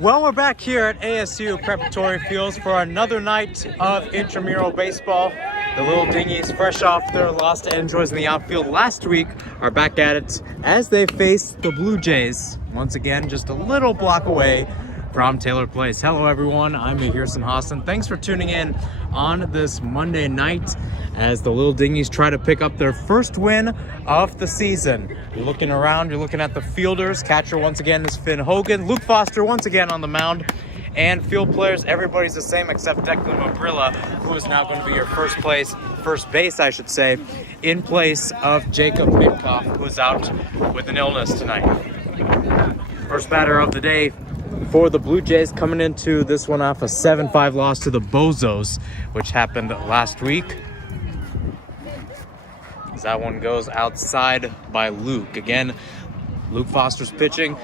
Well, we're back here at ASU Preparatory Fields for another night of intramural baseball. The Little Dingys, fresh off their loss to Enjoys in the outfield last week, are back at it as they face the Bluejays. Once again, just a little block away from Taylor Place. Hello, everyone. I'm Mahirson Hassan. Thanks for tuning in on this Monday night as the Little Dingys try to pick up their first win of the season. You're looking around, you're looking at the fielders. Catcher once again is Finn Hogan. Luke Foster once again on the mound. And field players, everybody's the same except Declan Mabrilla, who is now going to be your first base, I should say, in place of Jacob Minkoff, who is out with an illness tonight. First batter of the day for the Blue Jays, coming into this one off a 7-5 loss to the Bozos, which happened last week. As that one goes outside by Luke. Again, Luke Foster's pitching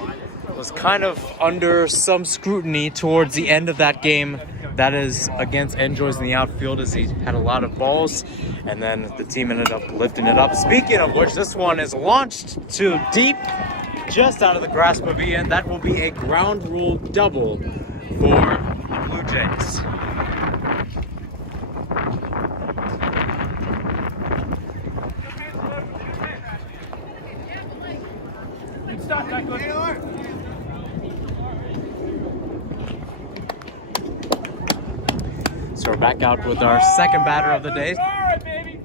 was kind of under some scrutiny towards the end of that game. That is against Enjoys in the outfield, as he had a lot of balls, and then the team ended up lifting it up. Speaking of which, this one is launched to deep, just out of the grasp of Ian. That will be a ground rule double for the Blue Jays. So we're back out with our second batter of the day.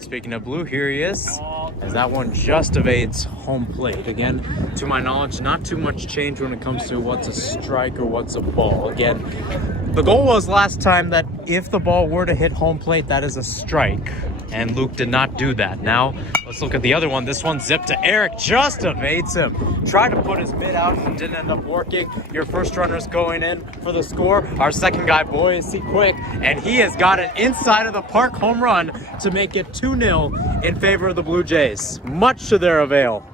Speaking of Blue, here he is, as that one just evades home plate. Again, to my knowledge, not too much change when it comes to what's a strike or what's a ball. Again, the goal was last time that if the ball were to hit home plate, that is a strike. And Luke did not do that. Now, let's look at the other one. This one zipped to Eric, just evades him. Tried to put his mid out and didn't end up working. Your first runner's going in for the score. Our second guy, boy, is he quick. And he has got an inside of the park home run to make it 2-0 in favor of the Blue Jays. Much to their avail.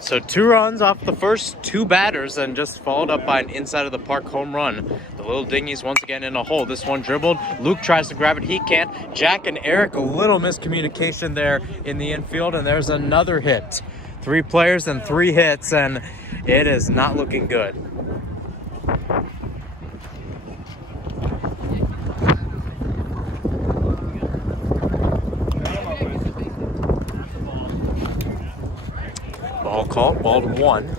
So 2 runs off the first 2 batters and just followed up by an inside of the park home run. The Little Dingys once again in a hole. This one dribbled. Luke tries to grab it. He can't. Jack and Eric, a little miscommunication there in the infield, and there's another hit. 3 players and 3 hits, and it is not looking good. Ball called, ball to 1.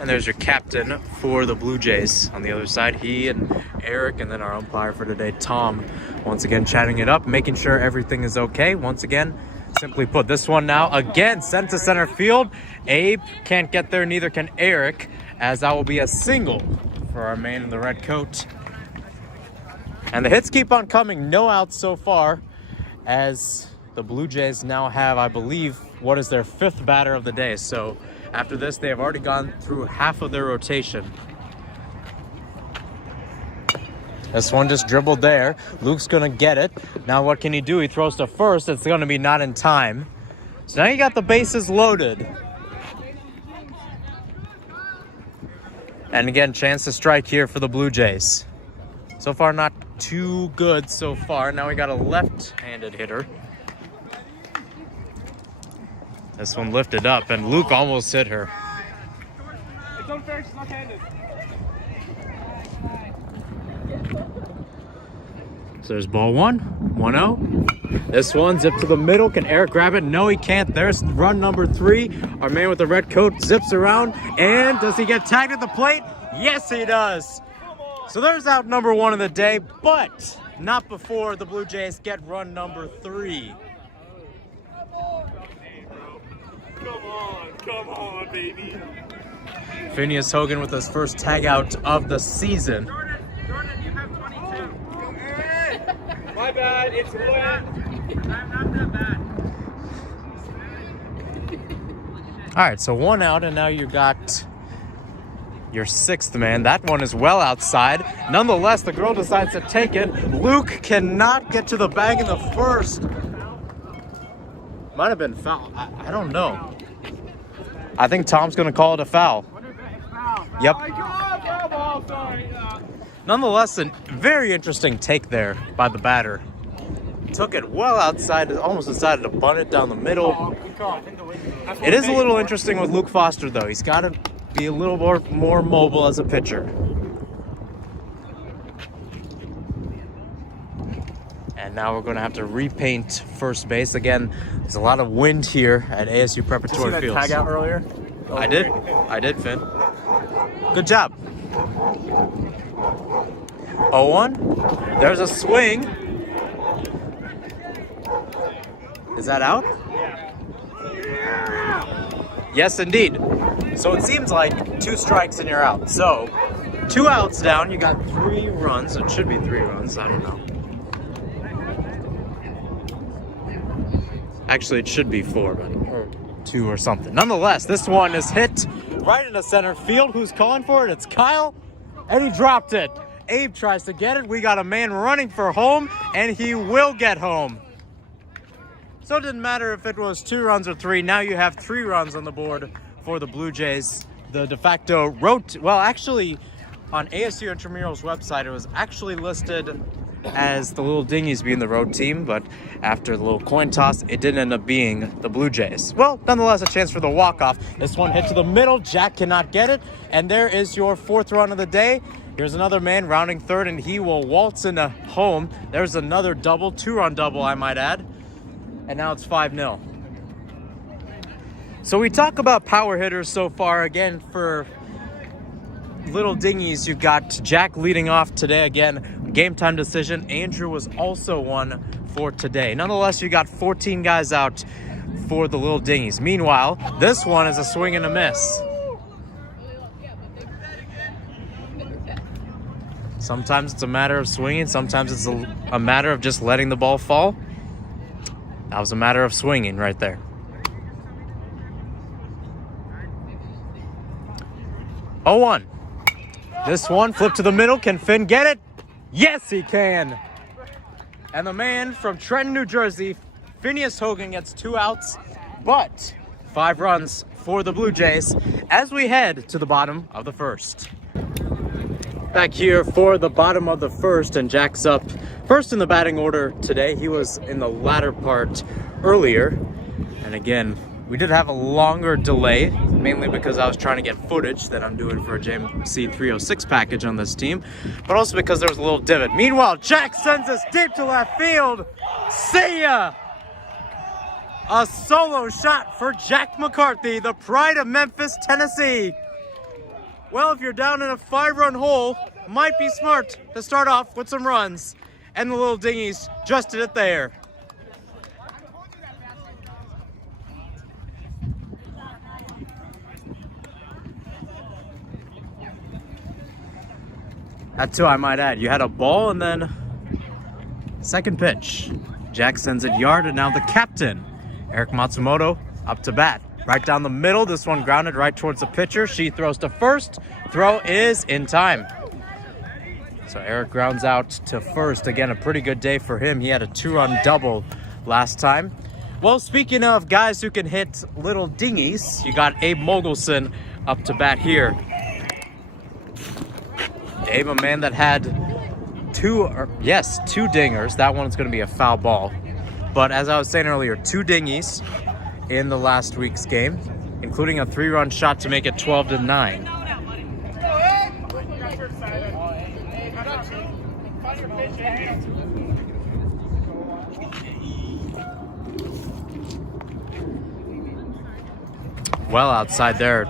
And there's your captain for the Blue Jays. On the other side, he and Eric, and then our umpire for today, Tom, once again chatting it up, making sure everything is okay. Once again, simply put, this one now, again, sent to center field. Abe can't get there, neither can Eric, as that will be a single for our man in the red coat. And the hits keep on coming, no outs so far, as the Blue Jays now have, I believe, what is their 5th batter of the day. So after this, they have already gone through half of their rotation. This one just dribbled there. Luke's going to get it. Now what can he do? He throws to first. It's going to be not in time. So now you got the bases loaded. And again, chance to strike here for the Blue Jays. So far, not too good so far. Now we got a left-handed hitter. This one lifted up, and Luke almost hit her. It's unfair, she's left-handed. So there's ball 1, 1-0. This one zipped to the middle. Can Eric grab it? No, he can't. There's run number 3. Our man with the red coat zips around, and does he get tagged at the plate? Yes, he does. So there's out number 1 of the day, but not before the Blue Jays get run number 3. Come on, baby. Phineas Hogan with his first tag out of the season. Jordan, you have 22. My bad, it's good. I'm not that bad. All right, so 1 out, and now you got your 6th man. That one is well outside. Nonetheless, the girl decides to take it. Luke cannot get to the bag in the first. Might have been foul. I don't know. I think Tom's going to call it a foul. Yep. Nonetheless, a very interesting take there by the batter. took it well outside, almost decided to bunt it down the middle. It is a little interesting with Luke Foster, though. He's got to be a little more mobile as a pitcher. And now we're going to have to repaint first base. Again, there's a lot of wind here at ASU Preparatory Fields. Did you see that tag out earlier? I did, Finn. Good job. 0-1. There's a swing. Is that out? Yes, indeed. So it seems like 2 strikes and you're out. So 2 outs down. You got 3 runs. It should be 3 runs. I don't know. Actually, it should be 4, or 2 or something. Nonetheless, this one is hit right into center field. Who's calling for it? It's Kyle, and he dropped it. Abe tries to get it. We got a man running for home, and he will get home. So it didn't matter if it was 2 runs or 3. Now you have 3 runs on the board for the Blue Jays. The de facto actually, on ASU Intramural's website, it was actually listed as the Little Dingys being the road team, but after the little coin toss, it didn't end up being the Blue Jays. Well, nonetheless, a chance for the walk-off. This one hit to the middle. Jack cannot get it, and there is your 4th run of the day. Here's another man rounding third, and he will waltz into home. There's another double, 2-run double, I might add. And now it's 5-0. So we talk about power hitters so far. Again, for Little Dingys, you've got Jack leading off today. Again, game time decision. Andrew was also one for today. Nonetheless, you got 14 guys out for the Little Dingys. Meanwhile, this one is a swing and a miss. Sometimes it's a matter of swinging. Sometimes it's a matter of just letting the ball fall. That was a matter of swinging right there. 0-1. This one flipped to the middle. Can Finn get it? Yes, he can. And the man from Trenton, New Jersey, Phineas Hogan, gets 2 outs, but 5 runs for the Blue Jays as we head to the bottom of the first. Back here for the bottom of the first, and Jack's up first in the batting order today. He was in the latter part earlier. And again, we did have a longer delay, mainly because I was trying to get footage that I'm doing for a JMC 306 package on this team, but also because there was a little divot. Meanwhile, Jack sends us deep to left field. See ya! A solo shot for Jack McCarthy, the pride of Memphis, Tennessee. Well, if you're down in a 5-run hole, might be smart to start off with some runs. And the Little Dingys just did it there. That too, I might add. You had a ball and then second pitch. Jack sends it yard, and now the captain, Eric Matsumoto, up to bat. Right down the middle, this one grounded right towards the pitcher. She throws to first. Throw is in time. So Eric grounds out to first. Again, a pretty good day for him. He had a 2-run double last time. Well, speaking of guys who can hit Little Dingys, you got Abe Mogelson up to bat here. Abe, a man that had 2 dingers. That one's going to be a foul ball. But as I was saying earlier, 2 dingies in the last week's game, including a 3-run shot to make it 12-9. Well outside there.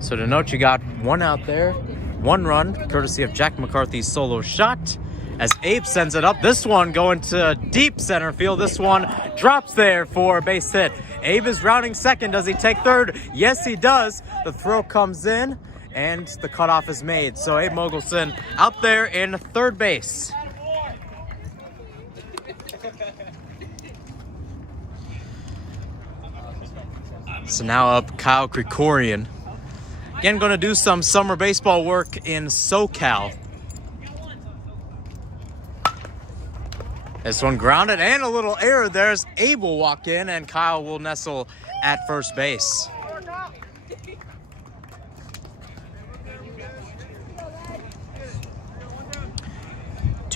So to note, you got 1 out there, 1 run, courtesy of Jack McCarthy's solo shot. As Abe sends it up, this one going to deep center field. This one drops there for a base hit. Abe is rounding second. Does he take third? Yes, he does. The throw comes in, and the cutoff is made. So Abe Mogelson out there in third base. So now up Kyle Krikorian. Again, going to do some summer baseball work in SoCal. This one grounded and a little error. There's Abe will walk in, and Kyle will nestle at first base.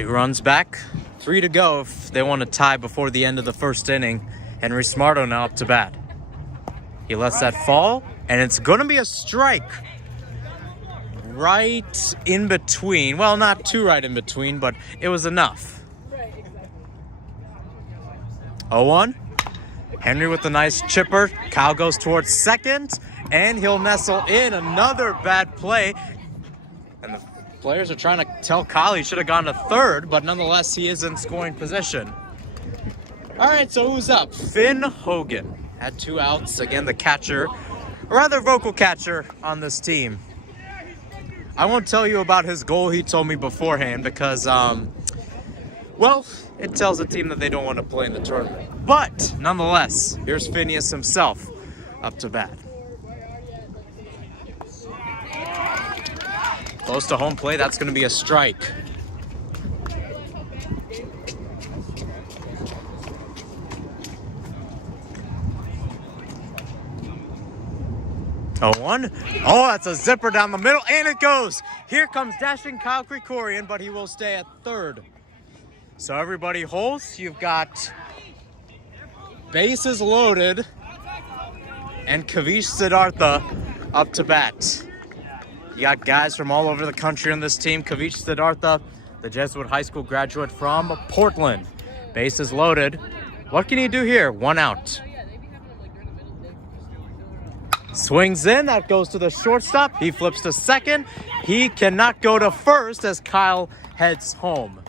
2 runs back, 3 to go if they want to tie before the end of the first inning. Henry Smarto now up to bat. He lets that fall, and it's going to be a strike. Right in between. Well, not too right in between, but it was enough. 0-1. Henry with a nice chipper. Kyle goes towards second, and he'll nestle in. Another bad play. And the players are trying to tell Kyle he should have gone to third, but nonetheless, he is in scoring position. All right, so who's up? Finn Hogan had 2 outs. Again, the catcher, a rather vocal catcher on this team. I won't tell you about his goal he told me beforehand because, well, it tells the team that they don't want to play in the tournament. But, nonetheless, here's Phineas himself up to bat. Close to home plate, that's going to be a strike. Oh, 1. Oh, that's a zipper down the middle, and it goes. Here comes dashing Kyle Krikorian, but he will stay at third. So everybody holds. You've got bases loaded, and Kavish Siddhartha up to bat. You got guys from all over the country on this team. Kavish Siddhartha, the Jesuit High School graduate from Portland. Bases loaded. What can he do here? 1 out. Swings in, that goes to the shortstop. He flips to second. He cannot go to first as Kyle heads home.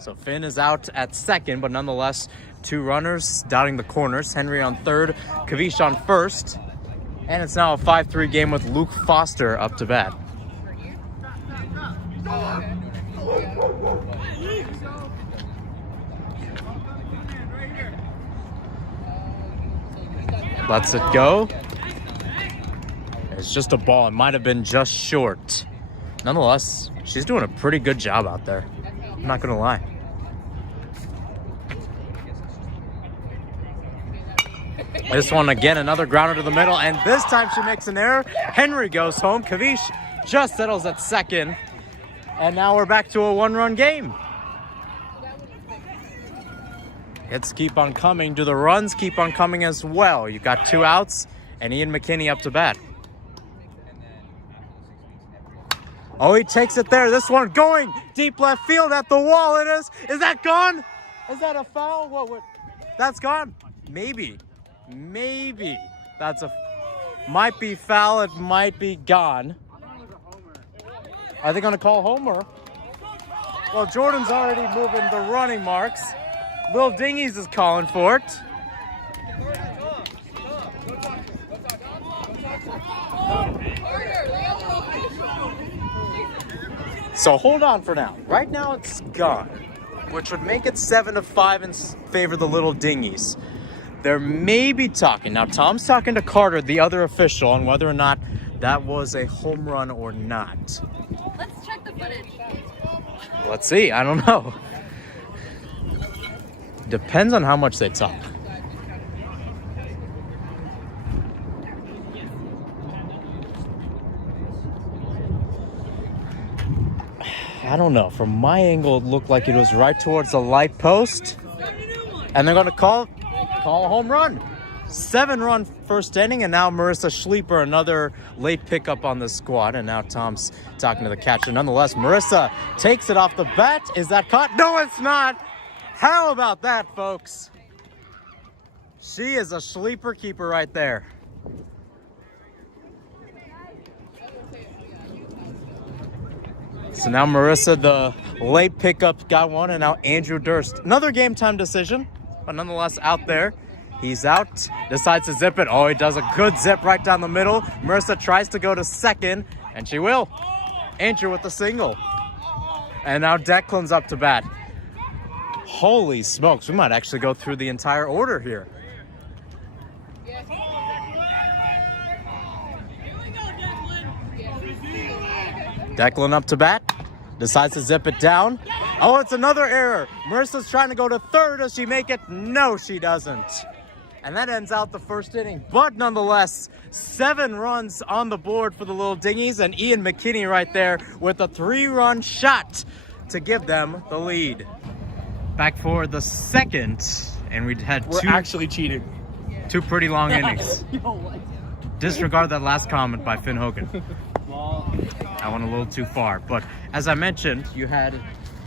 So Finn is out at second, but nonetheless, 2 runners dotting the corners. Henry on third, Kavish on first. And it's now a 5-3 game with Luke Foster up to bat. Lets it go. It's just a ball. It might have been just short. Nonetheless, she's doing a pretty good job out there. I'm not going to lie. This one again, another grounder to the middle, and this time she makes an error. Henry goes home. Kavish just settles at second. And now we're back to a 1-run game. Hits keep on coming. Do the runs keep on coming as well? You've got 2 outs, and Ian McKinney up to bat. Oh, he takes it there. This one going deep left field at the wall. It is. Is that gone? Is that a foul? What? That's gone? Maybe. That's might be foul. It might be gone. Are they going to call homer? Well, Jordan's already moving the running marks. Little Dingys is calling for it. So hold on for now. Right now it's gone, which would make it 7-5 in favor of the Little Dingys. They're maybe talking. Now Tom's talking to Carter, the other official, on whether or not that was a home run or not. Let's check the footage. Let's see. I don't know. Depends on how much they talk. I don't know. From my angle, it looked like it was right towards the light post. And they're going to call a home run. 7-run first inning, and now Marissa Schleeper, another late pickup on the squad. And now Tom's talking to the catcher. Nonetheless, Marissa takes it off the bat. Is that caught? No, it's not. How about that, folks? She is a Schleeper keeper right there. So now Marissa, the late pickup, got one, and now Andrew Durst. Another game time decision, but nonetheless out there. He's out, decides to zip it. Oh, he does a good zip right down the middle. Marissa tries to go to second, and she will. Andrew with the single. And now Declan's up to bat. Holy smokes, we might actually go through the entire order here. Declan up to bat, decides to zip it down. Oh, it's another error. Marissa's trying to go to third. Does she make it? No, she doesn't. And that ends out the first inning. But nonetheless, 7 runs on the board for the Little Dingys, and Ian McKinney right there with a 3-run shot to give them the lead. Back for the second, and we had We're actually cheating. two pretty long innings. Disregard that last comment by Finn Hogan. I went a little too far. But as I mentioned, you had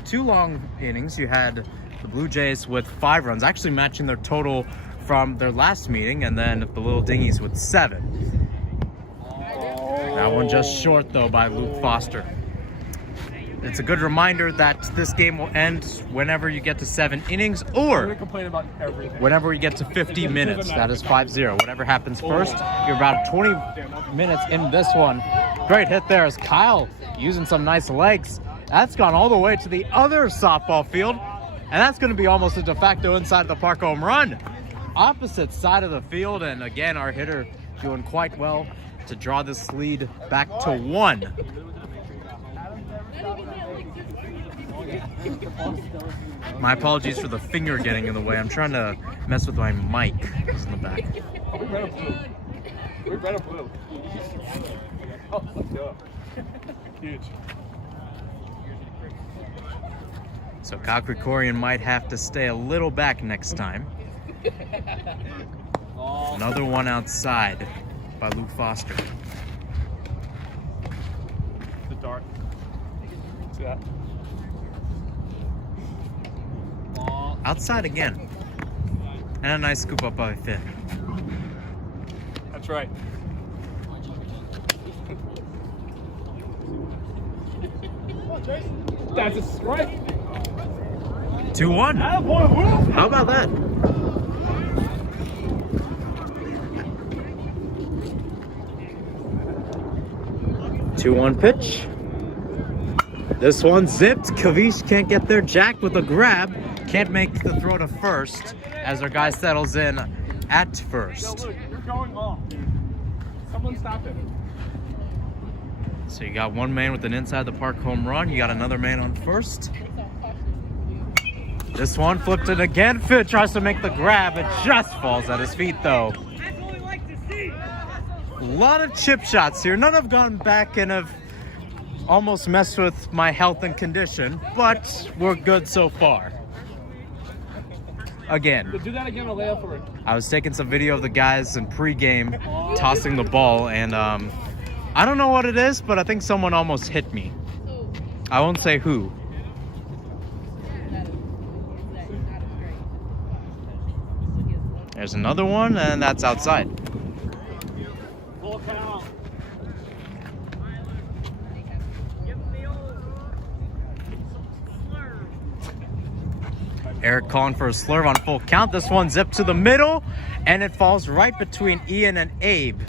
two long innings. You had the Blue Jays with 5 runs, actually matching their total from their last meeting, and then the Little Dingys with 7. That one just short, though, by Luke Foster. It's a good reminder that this game will end whenever you get to 7 innings or Complain about everything. whenever we get to 50 minutes. That is 5-0. Whatever happens first, you're about 20 minutes in this one. Great hit there as Kyle using some nice legs. That's gone all the way to the other softball field, and that's going to be almost a de facto inside the park home run. Opposite side of the field, and again, our hitter doing quite well to draw this lead back to 1. My apologies for the finger getting in the way. I'm trying to mess with my mic. It's in the back. Oh, we red or blue. We red or blue. Oh, let's go. Huge. So Kyle Krikorian might have to stay a little back next time. Another one outside by Luke Foster. The dart. See that? Outside again. And a nice scoop up by Finn. That's right. That's a strike. 2-1. How about that? Two-one pitch. This one zipped. Kavish can't get there. Jack with a grab. Can't make the throw to first as our guy settles in at first. Look, you're going off, dude. Someone stop it. So you got one man with an inside the park home run. You got another man on first. This one flipped it again. Finn tries to make the grab. It just falls at his feet, though. A lot of chip shots here. None have gone back and have almost messed with my health and condition, but we're good so far. Again, Do that again or lay up for it. I was taking some video of the guys in pregame tossing the ball, and I don't know what it is, but I think someone almost hit me. I won't say who. There's another one, and that's outside. Ball count. Eric calling for a slurve on full count. This one zipped to the middle, and it falls right between Ian and Abe.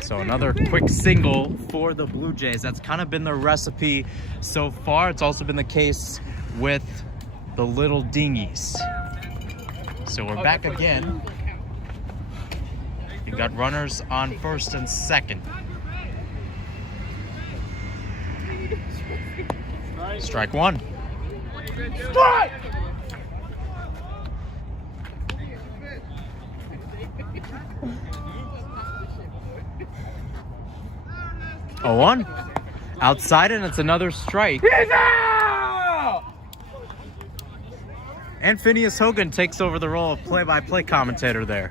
So another quick single for the Blue Jays. That's kind of been the recipe so far. It's also been the case with the Little Dingys. So we're back again. You got runners on first and second. Strike one. Strike! 0-1. Outside, and it's another strike. He's out! And Phineas Hogan takes over the role of play-by-play commentator there.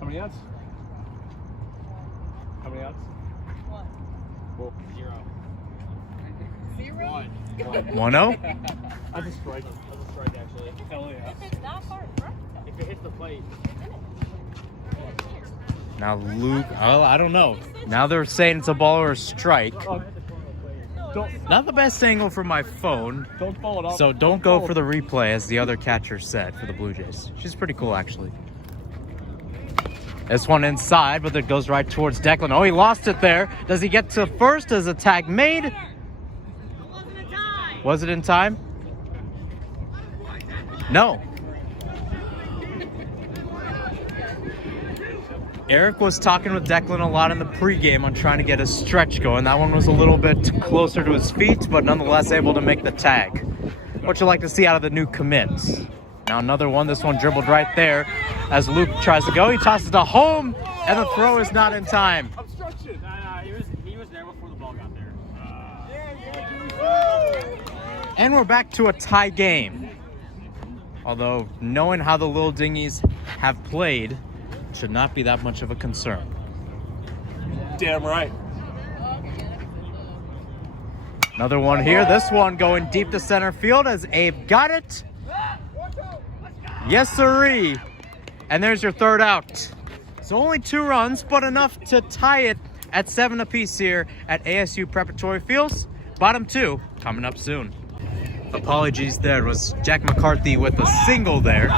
How many outs? How many outs? Well, 1-0. That's a strike. That's a strike, actually. Hell yeah. It's not hard, right? If it hits the plate. Now Luke, well, I don't know. Now they're saying it's a ball or a strike. Not the best angle for my phone. Don't follow it up. So don't go for the replay, as the other catcher said, for the Blue Jays. She's pretty cool, actually. This one inside, but it goes right towards Declan. Oh, he lost it there. Does he get to first? Is a tag made? Was it in time? No. Eric was talking with Declan a lot in the pregame on trying to get his stretch going. That one was a little bit closer to his feet, but nonetheless able to make the tag. What you like to see out of the new commits. Now another one, this one dribbled right there as Luke tries to go. He tosses to home, and the throw is not in time. Obstruction. He was there before the ball got there. And we're back to a tie game. Although, knowing how the Little Dingys have played, should not be that much of a concern. Damn right. Another one here. This one going deep to center field as Abe got it. Yes, sirree. And there's your third out. So only 2 runs, but enough to tie it at 7 apiece here at ASU Preparatory Fields. Bottom 2 coming up soon. Apologies there. It was Jack McCarthy with a single there.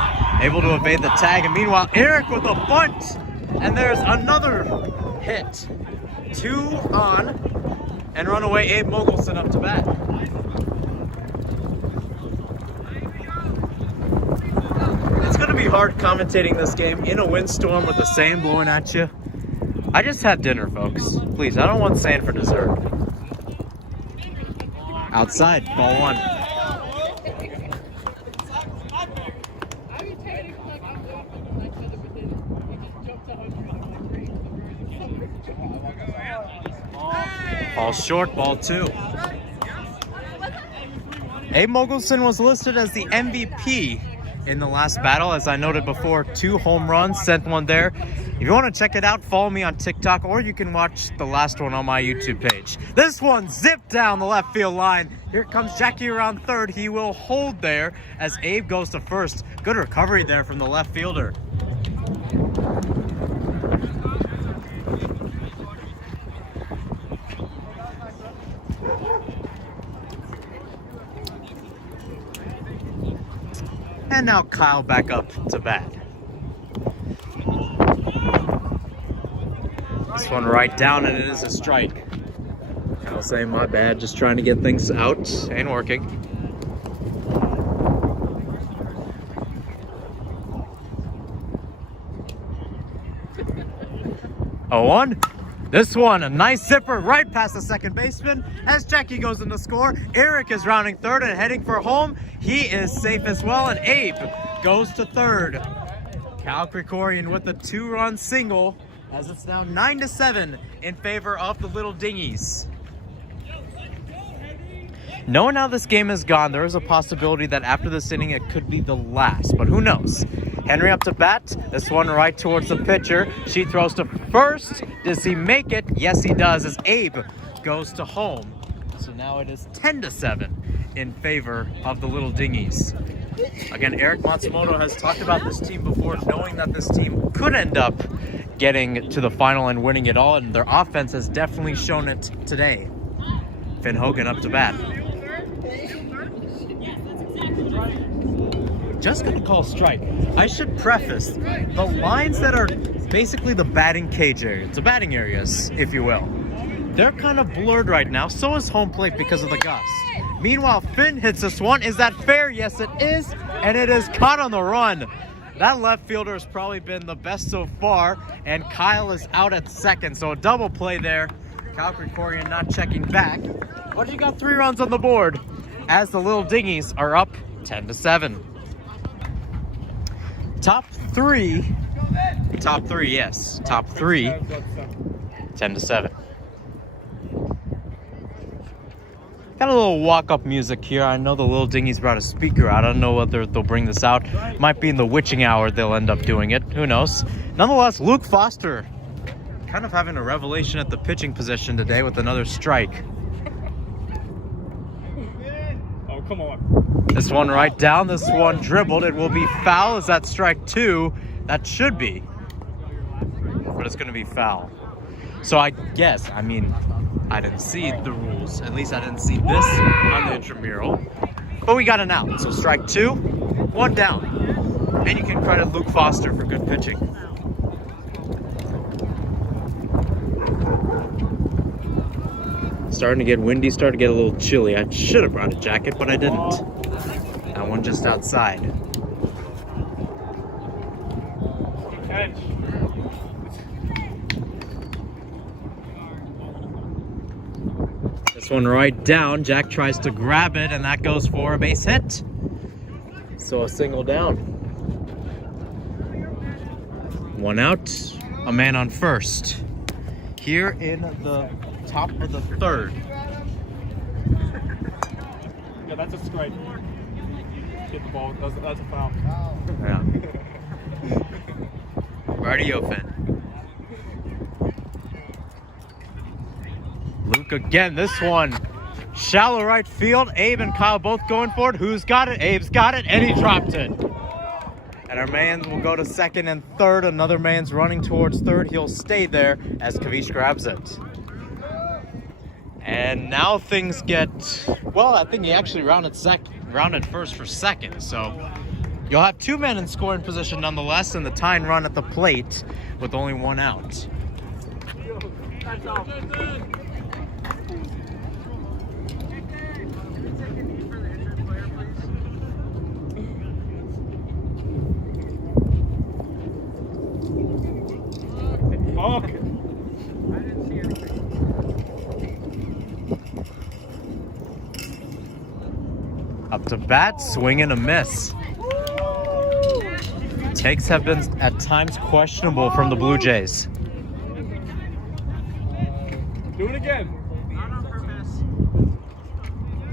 Able to evade the tag. And meanwhile, Eric with a bunt. And there's another hit. 2 on. And runaway Abe Mogelson up to bat. It's going to be hard commentating this game in a windstorm with the sand blowing at you. I just had dinner, folks. Please, I don't want sand for dessert. Outside, ball 1. Ball short, ball 2. Abe Mogelson was listed as the MVP in the last battle. As I noted before, 2 home runs, sent one there. If you want to check it out, follow me on TikTok, or you can watch the last one on my YouTube page. This one zipped down the left field line. Here comes Jackie around third. He will hold there as Abe goes to first. Good recovery there from the left fielder. And now Kyle back up to bat. This one right down, and it is a strike. Kyle saying, my bad, just trying to get things out. Ain't working. 0-1. This one, a nice zipper right past the second baseman as Jackie goes in to score. Eric is rounding third and heading for home. He is safe as well, and Abe goes to third. Cal Krikorian with a 2-run single as it's now 9-7 in favor of the Little Dingys. Knowing how this game has gone, there is a possibility that after this inning it could be the last, but who knows? Henry up to bat, this one right towards the pitcher. She throws to first. Does he make it? Yes, he does, as Abe goes to home. So now it is 10-7 in favor of the Little Dingys. Again, Eric Matsumoto has talked about this team before, knowing that this team could end up getting to the final and winning it all, and their offense has definitely shown it today. Finn Hogan up to bat. Just gonna call strike. I should preface, the lines that are basically the batting cage area, the batting areas, if you will, they're kind of blurred right now. So is home plate because of the gust. Meanwhile, Finn hits this one. Is that fair? Yes, it is. And it is caught on the run. That left fielder has probably been the best so far. And Kyle is out at second. So a double play there. Kyle Krikorian not checking back. But you got 3 runs on the board as the Little Dingys are up 10-7. Top three, yes. Top 3, 10-7. Got a little walk-up music here. I know the Little Dingys brought a speaker out. I don't know whether they'll bring this out. Might be in the witching hour they'll end up doing it. Who knows? Nonetheless, Luke Foster kind of having a revelation at the pitching position today with another strike. Oh, come on. This one right down. This one dribbled. It will be foul. Is that strike 2? That should be. But it's going to be foul. So I guess, I mean, I didn't see the rules. At least I didn't see this on the intramural. But we got an out. So strike 2, 1 down. And you can credit Luke Foster for good pitching. Starting to get windy, starting to get a little chilly. I should have brought a jacket, but I didn't. That one just outside. This one right down. Jack tries to grab it, and that goes for a base hit. So a single down. One out, a man on first. Here in the top of the third. Yeah, that's a strike. Hit the ball. That's a foul. Yeah. Radio Finn. Luke again, this one. Shallow right field. Abe and Kyle both going for it. Who's got it? Abe's got it, and he dropped it. And our man will go to second and third. Another man's running towards third. He'll stay there as Kavish grabs it. And now things get, well, I think he actually rounded first for second. So you'll have two men in scoring position nonetheless, and the tying run at the plate with only one out. Okay. Up to bat, swing and a miss. Takes have been at times questionable from the Blue Jays. Do it again. Not on purpose.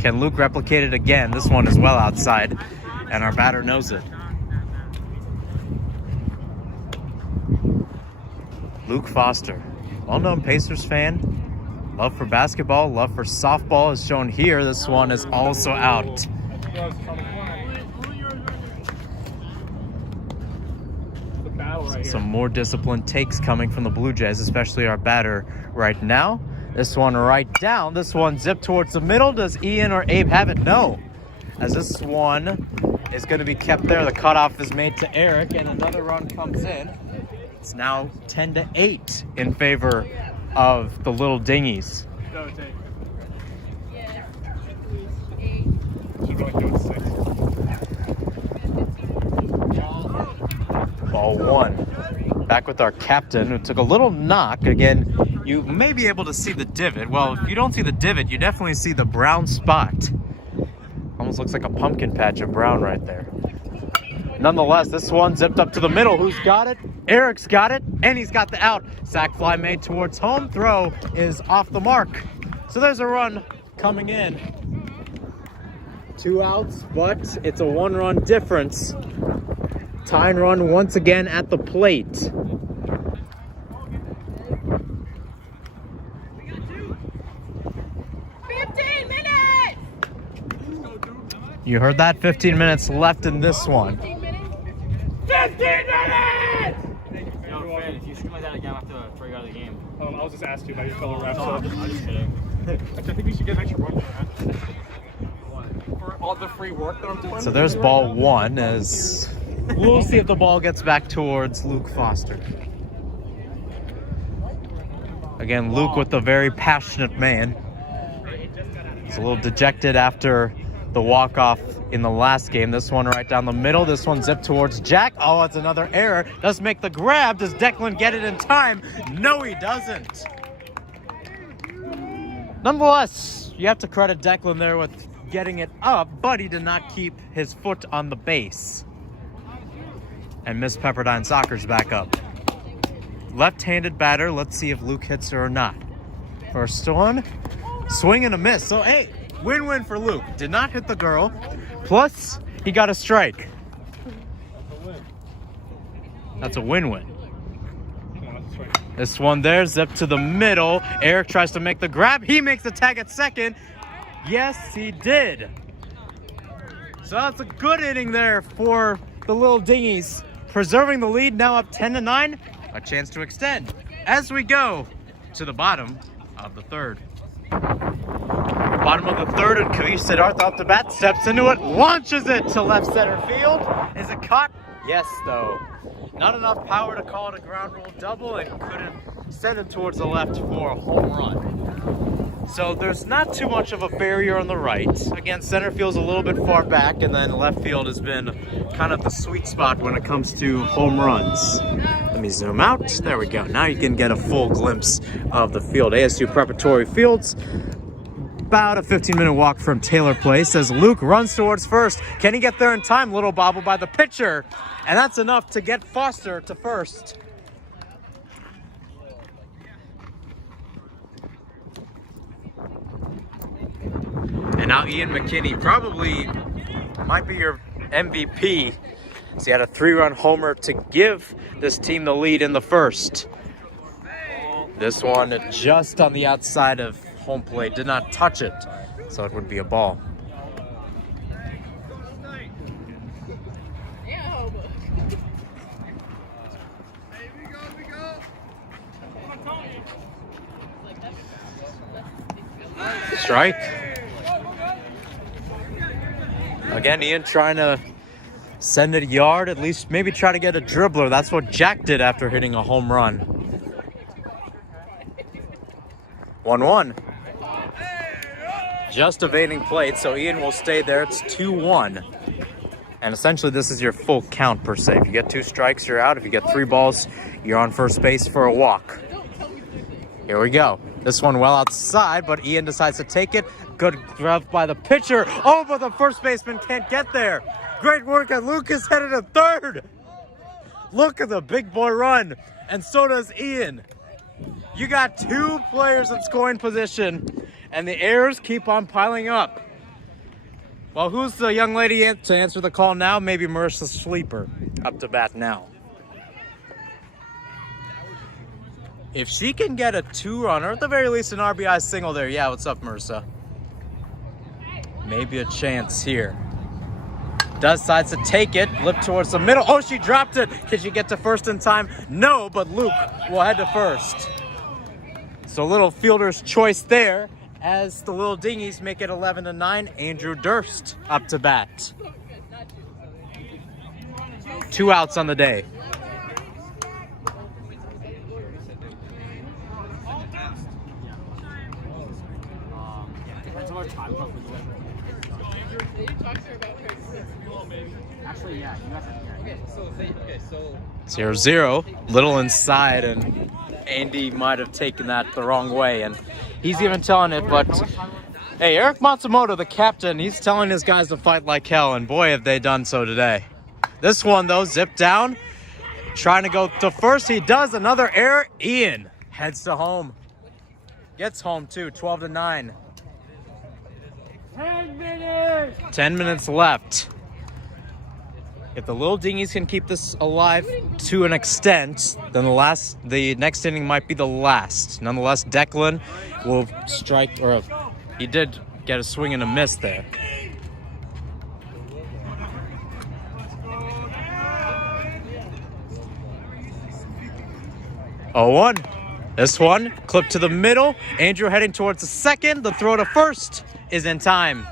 Can Luke replicate it again? This one is well outside, and our batter knows it. Luke Foster, well-known Pacers fan. Love for basketball, love for softball is shown here. This one is also out. Some more disciplined takes coming from the Blue Jays, especially our batter right now. This one right down. This one zipped towards the middle. Does Ian or Abe have it? No. As this one is going to be kept there. The cutoff is made to Eric, and another run comes in. It's now 10-8 in favor of the Little Dingys. Ball one. Back with our captain, who took a little knock. Again, you may be able to see the divot. Well, if you don't see the divot, you definitely see the brown spot. Almost looks like a pumpkin patch of brown right there. Nonetheless, this one zipped up to the middle. Who's got it? Eric's got it, and he's got the out. Sac fly made towards home. Throw is off the mark. So there's a run coming in. 2 outs, but it's a 1-run difference. Tying run once again at the plate. 15 minutes! You heard that? 15 minutes left in this one. 15 minutes? 15 minutes! Yo, Fred, if you scream like that again, I have to throw you out of the game. I was just asked to by your fellow refs. I'm just kidding. I think we should get an extra one for that. For all the free work that I'm doing. So there's ball one, as we'll see if the ball gets back towards Luke Foster. Again, Luke with the very passionate man. He's a little dejected after the walk-off in the last game. This one right down the middle. This one zipped towards Jack. Oh, it's another error. Does make the grab. Does Declan get it in time? No, he doesn't. Nonetheless, you have to credit Declan there with getting it up, but he did not keep his foot on the base. And Miss Pepperdine Soccer's back up. Left-handed batter. Let's see if Luke hits her or not. First one, swing and a miss. So, hey, win-win for Luke. Did not hit the girl. Plus, he got a strike. That's a win-win. This one there, zip to the middle. Eric tries to make the grab. He makes the tag at second. Yes, he did. So that's a good inning there for the Little Dingys. Preserving the lead, now up 10-9. A chance to extend as we go to the bottom of the third. Bottom of the third, and Kavish Siddhartha up to bat, steps into it, launches it to left center field. Is it caught? Yes, though. Not enough power to call it a ground rule double, and couldn't send it towards the left for a home run. So there's not too much of a barrier on the right. Again, center field's a little bit far back, and then left field has been kind of the sweet spot when it comes to home runs. Let me zoom out. There we go. Now you can get a full glimpse of the field. ASU Preparatory Fields. about a 15-minute walk from Taylor Place as Luke runs towards first. Can he get there in time? Little bobble by the pitcher. And that's enough to get Foster to first. And now Ian McKinney probably might be your MVP. So he had a 3-run homer to give this team the lead in the first. This one just on the outside of home plate, did not touch it, so it would be a ball. Strike. Again, Ian trying to send it yard, at least maybe try to get a dribbler. That's what Jack did after hitting a home run. 1-1. Just evading plate, so Ian will stay there. It's 2-1. And essentially this is your full count per se. If you get 2 strikes, you're out. If you get 3 balls, you're on first base for a walk. Here we go. This one well outside, but Ian decides to take it. Good glove by the pitcher. Oh, but the first baseman can't get there. Great work at Lucas, headed to third. Look at the big boy run, and so does Ian. You got 2 players in scoring position, and the errors keep on piling up. Well, who's the young lady to answer the call now? Maybe Marissa Sleeper up to bat now. If she can get a 2-run, or at the very least an RBI single there. Yeah, what's up, Marissa? Maybe a chance here. Decides to take it, lip towards the middle. Oh, she dropped it. Can she get to first in time? No, but Luke will head to first. So little fielder's choice there as the Little Dingys make it 11-9. Andrew Durst up to bat. 2 outs on the day. Actually, yeah. 0-0, little inside, and Andy might have taken that the wrong way, and he's even telling it, but hey, Eric Matsumoto, the captain, he's telling his guys to fight like hell, and boy, have they done so today. This one, though, zipped down, trying to go to first. He does. Another error. Ian heads to home. Gets home, too, 12-9. 10 minutes! 10 minutes left. If the Little Dingys can keep this alive to an extent, then the next inning might be the last. Nonetheless, Declan will strike, or he did get a swing and a miss there. Oh, 1. This one clipped to the middle. Andrew heading towards the second. The throw to first is in time.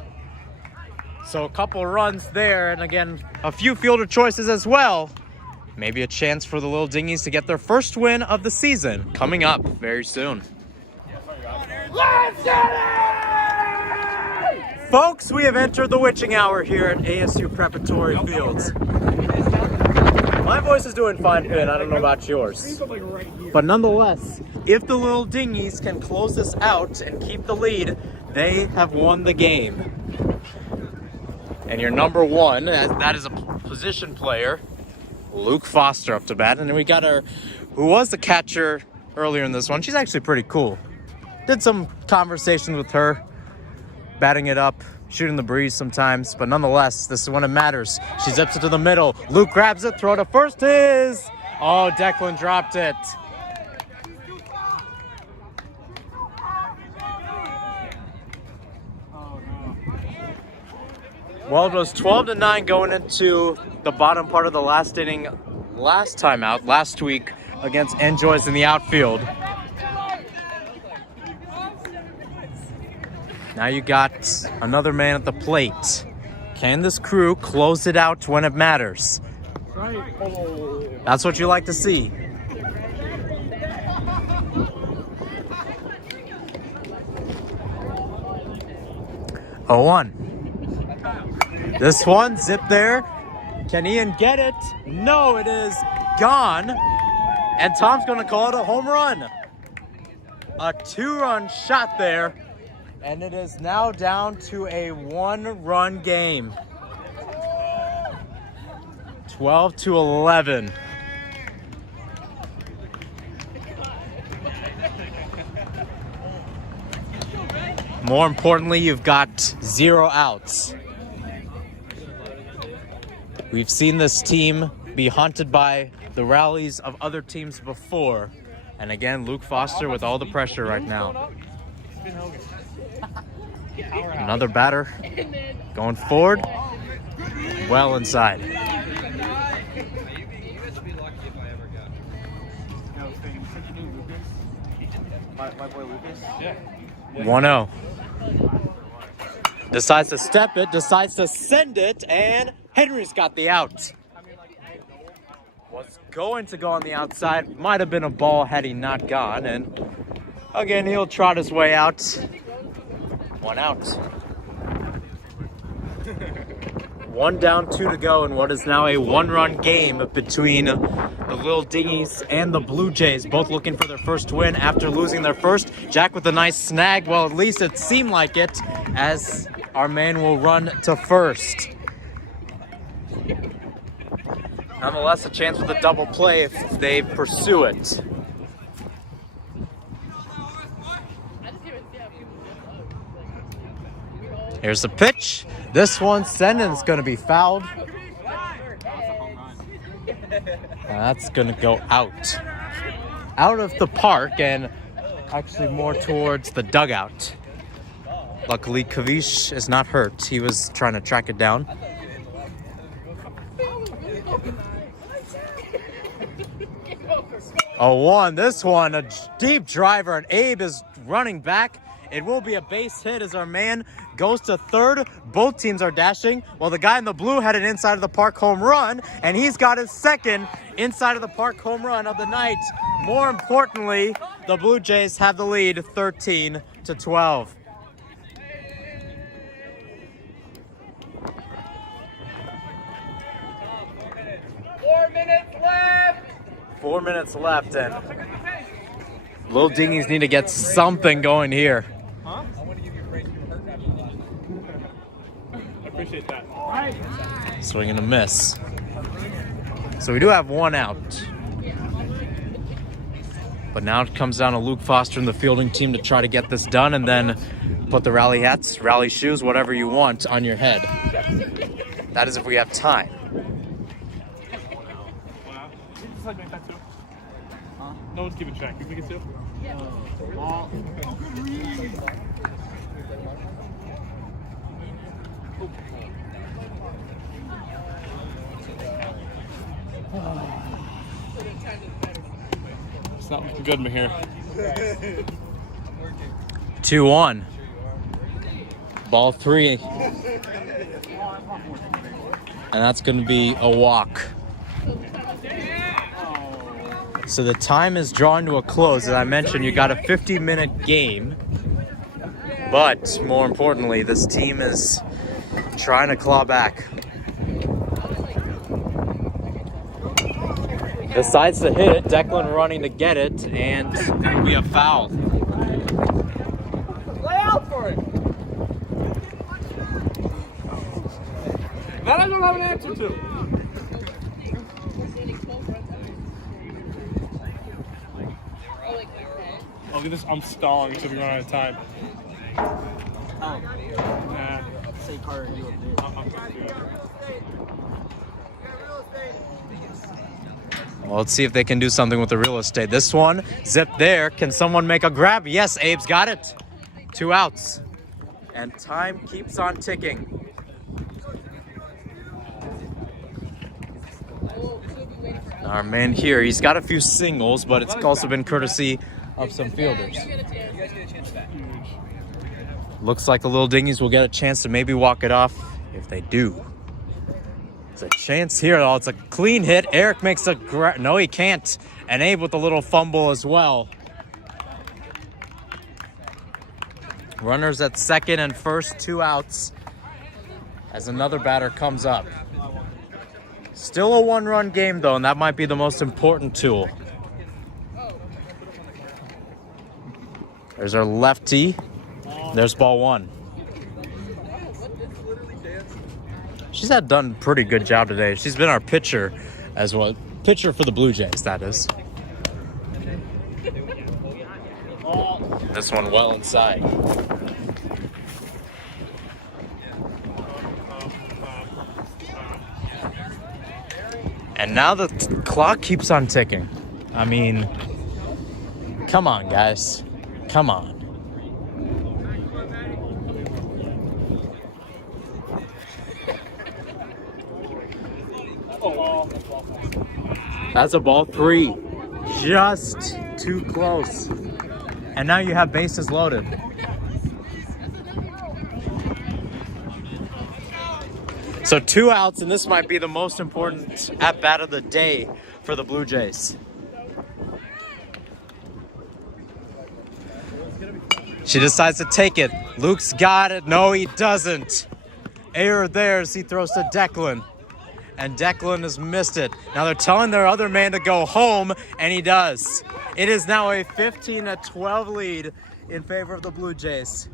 So a couple runs there, and again, a few fielder choices as well. Maybe a chance for the Little Dingys to get their first win of the season coming up very soon. Let's get it! Folks, we have entered the witching hour here at ASU Preparatory Fields. My voice is doing fine, Finn. I don't know about yours. But nonetheless, if the Little Dingys can close this out and keep the lead, they have won the game. And your number 1, that is a position player, Luke Foster up to bat. And then we got who was the catcher earlier in this one. She's actually pretty cool. Did some conversations with her, batting it up, shooting the breeze sometimes. But nonetheless, this is when it matters. She zips it to the middle. Luke grabs it, throw to first is. Oh, Declan dropped it. Well, it was 12-9 going into the bottom part of the last inning last time out, last week, against Enjoys in the outfield. Now you got another man at the plate. Can this crew close it out when it matters? That's what you like to see. Oh, 1. This one, zip there. Can Ian get it? No, it is gone. And Tom's going to call it a home run. A 2-run shot there. And it is now down to a one-run game. 12-11. More importantly, you've got 0 outs. We've seen this team be haunted by the rallies of other teams before. And again, Luke Foster with all the pressure right now. Another batter going forward. Well inside. 1-0. Decides to step it, decides to send it, and Henry's got the out. Was going to go on the outside. Might have been a ball had he not gone. And again, he'll trot his way out. 1 out. 1 down, 2 to go in what is now a one-run game between the Little Dingys and the Bluejays, both looking for their first win after losing their first. Jack with a nice snag. Well, at least it seemed like it, as our man will run to first. Nonetheless, a chance with a double play if they pursue it. Here's the pitch. This one sent and it's going to be fouled. And that's going to go out. Out of the park and actually more towards the dugout. Luckily, Kavish is not hurt. He was trying to track it down. 0-1. This one, a deep driver, and Abe is running back. It will be a base hit as our man goes to third. Both teams are dashing. While the guy in the blue had an inside of the park home run, and he's got his second inside of the park home run of the night. More importantly, the Blue Jays have the lead 13-12. 4 minutes left. 4 minutes left, and Little Dingys need to get something going here. Huh? I want to give you a raise. You were hurt after last. I appreciate that. Swing and a miss. So we do have 1 out. But now it comes down to Luke Foster and the fielding team to try to get this done and then put the rally hats, rally shoes, whatever you want on your head. That is if we have time. No one's keeping track. You think it's 2? It's not looking good in here. 2-1. Ball 3. And that's going to be a walk. So the time is drawing to a close. As I mentioned, you got a 50-minute game. But more importantly, this team is trying to claw back. Decides to hit it. Declan running to get it, and it'll be a foul. Lay out for it. That I don't have an answer to. Oh, look at this. I'm stalling until we run out of time. Nah. Say Carter, you Well, let's see if they can do something with the real estate. This one, zip there. Can someone make a grab? Yes, Abe's got it. 2 outs. And time keeps on ticking. Our man here, he's got a few singles, but it's also been courtesy of some fielders. Looks like the Little Dingys will get a chance to maybe walk it off if they do. It's a chance here. Oh, it's a clean hit. Eric makes a no, he can't. And Abe with a little fumble as well. Runners at second and first, 2 outs as another batter comes up. Still a 1-run game though, and that might be the most important tool. There's our lefty There's ball one. She's done a pretty good job today. She's been our pitcher as well. Pitcher for the Bluejays, that is. This one well inside. And now the clock keeps on ticking. I mean, come on, guys. Come on. That's a ball three. Just too close. And now you have bases loaded. So 2 outs, and this might be the most important at-bat of the day for the Blue Jays. She decides to take it. Luke's got it. No, he doesn't. Error there as he throws to Declan. And Declan has missed it. Now they're telling their other man to go home, and he does. It is now a 15-12 lead in favor of the Blue Jays.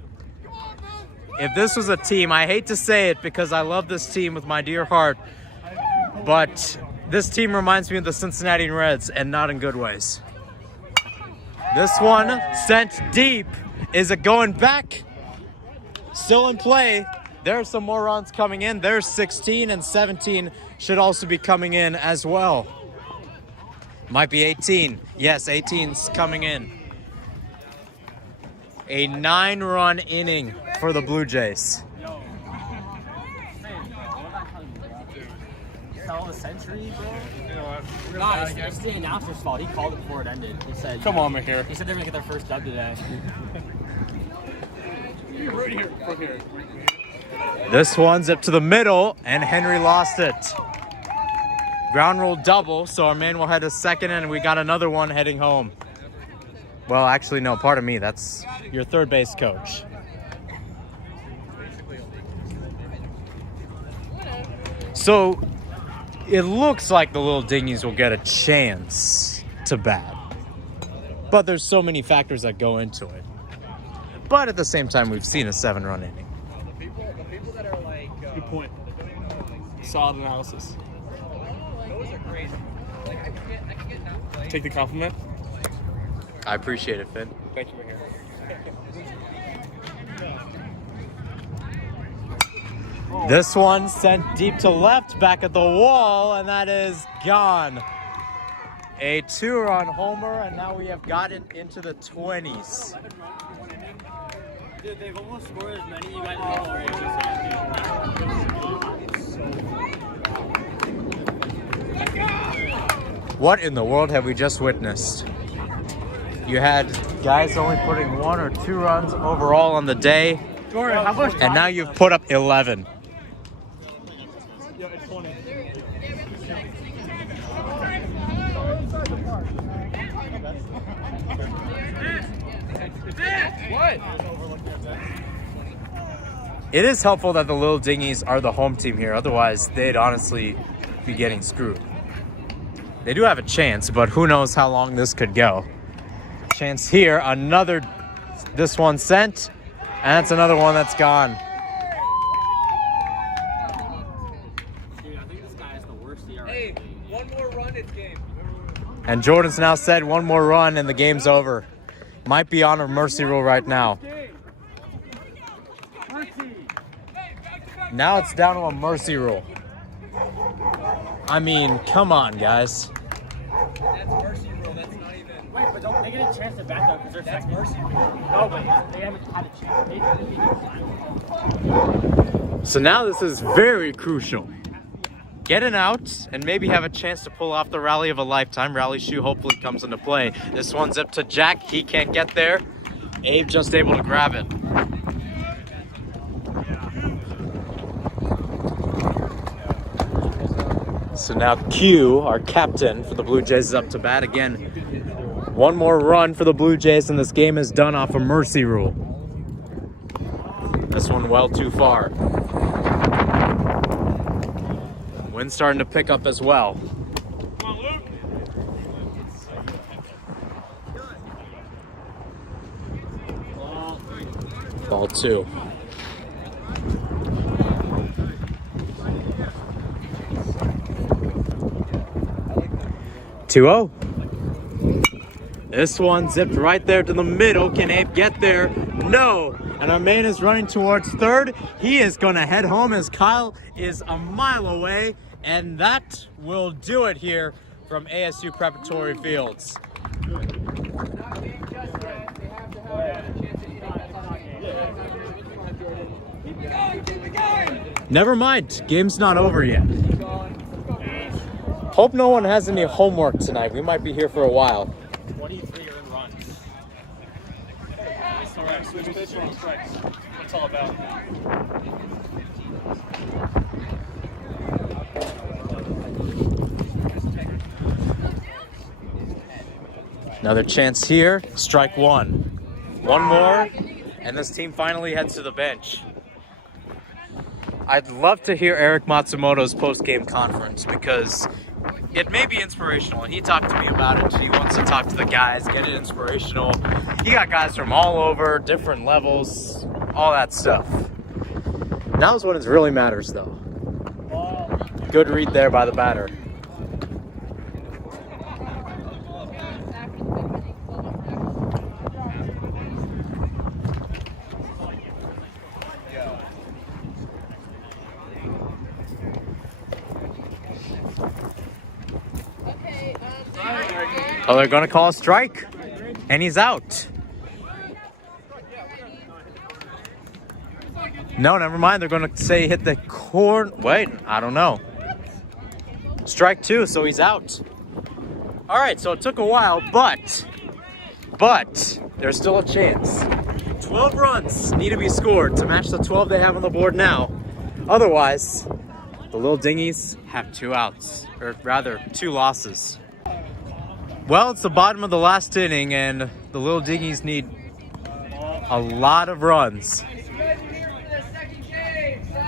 If this was a team, I hate to say it because I love this team with my dear heart, but this team reminds me of the Cincinnati Reds, and not in good ways. This one sent deep. Is it going back? Still in play. There are some more runs coming in. There's 16, and 17 should also be coming in as well. Might be 18. Yes, 18's coming in. A 9-run inning for the Blue Jays. Tell the century, bro. Nah, it's the announcer's fault. He called it before it ended. He said, Come on, Mahir. He said they were gonna get their first dub today. Right here. Right here. This one's up to the middle, and Henry lost it. Ground rule double, so our man will head to second, and we got another one heading home. Well, actually, no, pardon me. That's your third base coach. So it looks like the Little Dingys will get a chance to bat. But there's so many factors that go into it. But at the same time, we've seen a 7-run inning. Good point. Solid analysis. Take the compliment. I appreciate it, Finn. Thank you, Mahir. This one sent deep to left, back at the wall, and that is gone. A 2-run homer, and now we have got it into the 20s. Dude, they've almost scored as many you guys What in the world have we just witnessed? You had guys only putting 1 or 2 runs overall on the day, and now you've put up 11. It is helpful that the Little Dingys are the home team here. Otherwise, they'd honestly be getting screwed. They do have a chance, but who knows how long this could go. Chance here. Another. This one sent. And that's another one that's gone. Dude, I think this guy has the worst ERA. Hey, one more run, it's game. And Jordan's now said 1 more run and the game's over. Might be on a mercy rule right now. Now it's down to a mercy rule. I mean, come on, guys. That's mercy rule, that's not even... Wait, but don't they get a chance to back up because they're That's second? mercy rule. No, but they haven't had a chance. So now this is very crucial. Get an out and maybe have a chance to pull off the rally of a lifetime. Rally shoe hopefully comes into play. This one's up to Jack. He can't get there. Abe just able to grab it. So now Q, our captain for the Blue Jays, is up to bat again. 1 more run for the Blue Jays, and this game is done off a mercy rule. This one well too far. Wind's starting to pick up as well. Come on, Luke. Ball ball too. Two-0. This one zipped right there to the middle. Can Abe get there? No. And our man is running towards third. He is going to head home as Kyle is a mile away. And that will do it here from ASU Preparatory Fields. Never mind. Game's not over yet. Hope no one has any homework tonight. We might be here for a while. 23 earned runs. Correct. Switch pitch on strikes. That's all about. Another chance here. Strike one. One more, and this team finally heads to the bench. I'd love to hear Eric Matsumoto's post-game conference because it may be inspirational. He talked to me about it. He wants to talk to the guys, get it inspirational. He got guys from all over, different levels, all that stuff. Now's when it really matters, though. Good read there by the batter. Oh, they're going to call a strike, and he's out. No, never mind. They're going to say hit the corner. Wait, I don't know. Strike two, so he's out. All right, so it took a while, but there's still a chance. 12 runs need to be scored to match the 12 they have on the board now. Otherwise, the Little Dingys have 2 outs, or rather 2 losses. Well, it's the bottom of the last inning, and the Little Dingys need a lot of runs.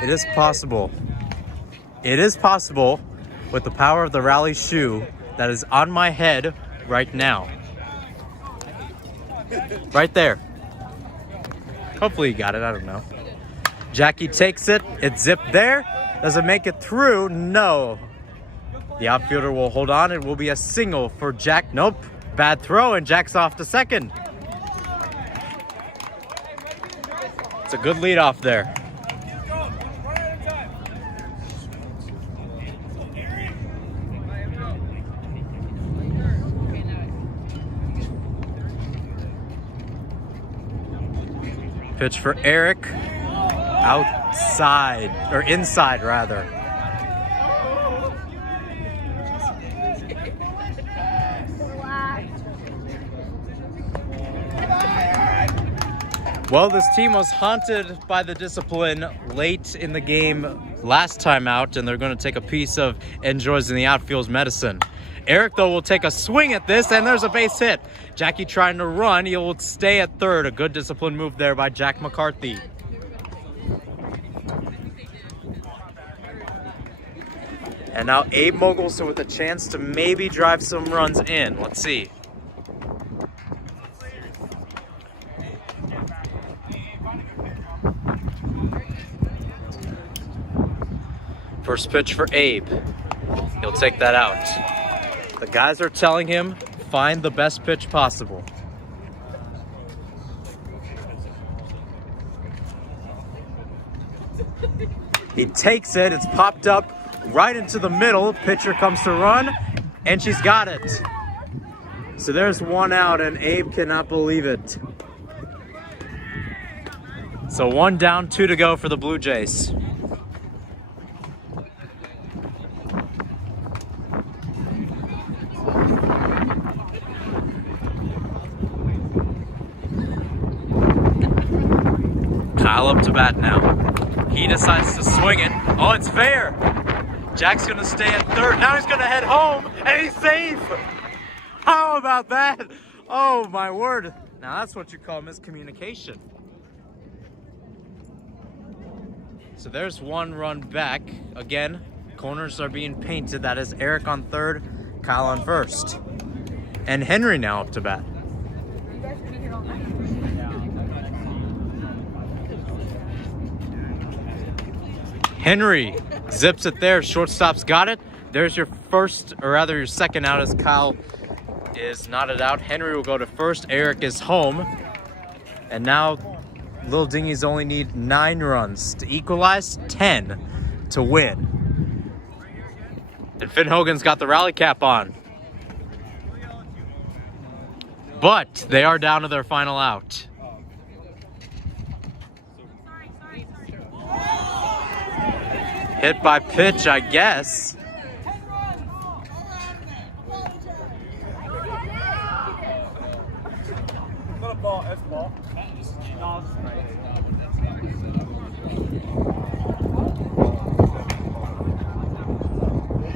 It is possible. It is possible with the power of the rally shoe that is on my head right now. Right there. Hopefully you got it. I don't know. Jackie takes it. It's zipped there. Does it make it through? No. The outfielder will hold on. It will be a single for Jack. Nope. Bad throw, and Jack's off to second. It's a good leadoff there. Pitch for Eric. Outside, or inside rather. Well, this team was haunted by the discipline late in the game last time out, and they're going to take a piece of Enjoys in the Outfield's medicine. Eric, though, will take a swing at this, and there's a base hit. Jackie trying to run. He will stay at third. A good discipline move there by Jack McCarthy. And now Abe Mogelson with a chance to maybe drive some runs in. Let's see. First pitch for Abe. He'll take that out. The guys are telling him, find the best pitch possible. He takes it. It's popped up right into the middle. Pitcher comes to run, and she's got it. So there's 1 out, and Abe cannot believe it. So 1 down, 2 to go for the Blue Jays. Kyle up to bat now. He decides to swing it. Oh, it's fair. Jack's going to stay at third. Now he's going to head home, and he's safe. How about that? Oh, my word. Now that's what you call miscommunication. So there's 1 run back. Again, corners are being painted. That is Eric on third, Kyle on first. And Henry now up to bat. Henry zips it there. Shortstop's got it. There's your first, or rather your second out as Kyle is knotted out. Henry will go to first. Eric is home. And now Little Dingys only need 9 runs to equalize, 10 to win. And Finn Hogan's got the rally cap on. But they are down to their final out. Hit by pitch, I guess.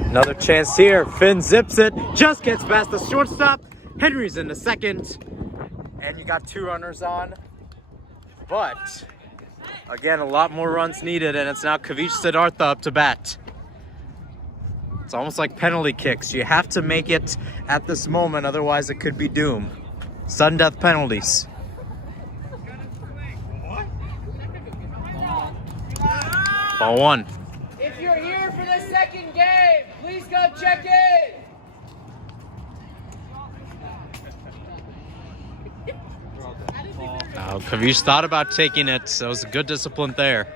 Another chance here. Finn zips it, just gets past the shortstop. Henry's in the second, and you got 2 runners on. But again, a lot more runs needed, and it's now Kavish Siddhartha up to bat. It's almost like penalty kicks. You have to make it at this moment, otherwise it could be doom. Sudden death penalties. Ball 1. If you're here for the second game, please go check in. Now, Kavish thought about taking it, so it was a good discipline there.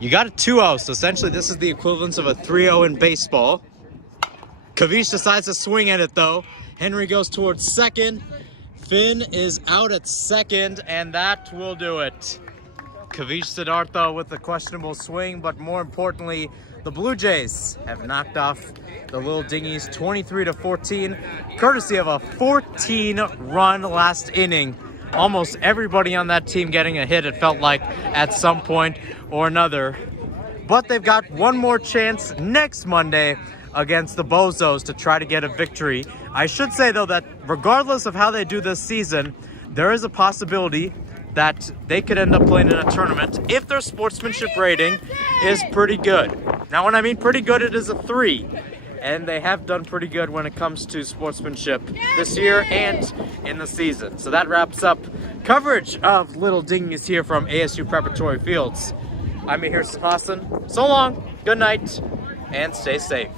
You got a 2-0, so essentially this is the equivalent of a 3-0 in baseball. Kavish decides to swing at it, though. Henry goes towards second. Finn is out at second, and that will do it. Kavish Siddhartha with a questionable swing, but more importantly, the Blue Jays have knocked off the Little Dingys 23-14, courtesy of a 14-run last inning. Almost everybody on that team getting a hit, it felt like, at some point or another. But they've got one more chance next Monday against the Bozos to try to get a victory. I should say, though, that regardless of how they do this season, there is a possibility that they could end up playing in a tournament if their sportsmanship rating is pretty good. Now, when I mean pretty good, it is a 3. And they have done pretty good when it comes to sportsmanship this year and in the season. So that wraps up coverage of Little Dingys here from ASU Preparatory Fields. I'm Mahir Hassan. So long, good night, and stay safe.